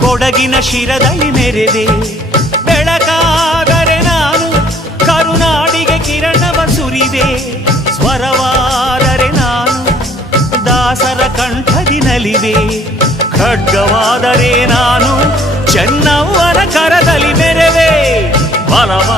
ಕೊಡಗಿನ ಶಿರದಲ್ಲಿ ಮೆರೆದೆ ಬೆಳಕಾದರೆ ನಾನು ಕರುನಾಡಿಗೆ ಕಿರಣವ ಸುರಿವೆ ಸ್ವರವಾದರೆ ನಾನು ದಾಸರ ಕಂಠದಿನಲಿದೆ ಖಡ್ಗವಾದರೆ ನಾನು ಚೆನ್ನವರ ಕರದಲ್ಲಿ ಮೆರೆವೆ. ಬಲವಾದರೆ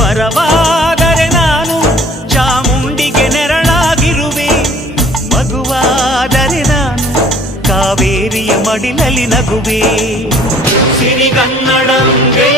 ಮರವಾದರೆ ನಾನು ಚಾಮುಂಡಿಗೆ ನೆರಳಾಗಿರುವೆ. ಮಗುವಾದರೆ ನಾನು ಕಾವೇರಿಯ ಮಡಿಲಲ್ಲಿ ನಗುವೆ. ಸಿರಿಗನ್ನಡಂಗೆ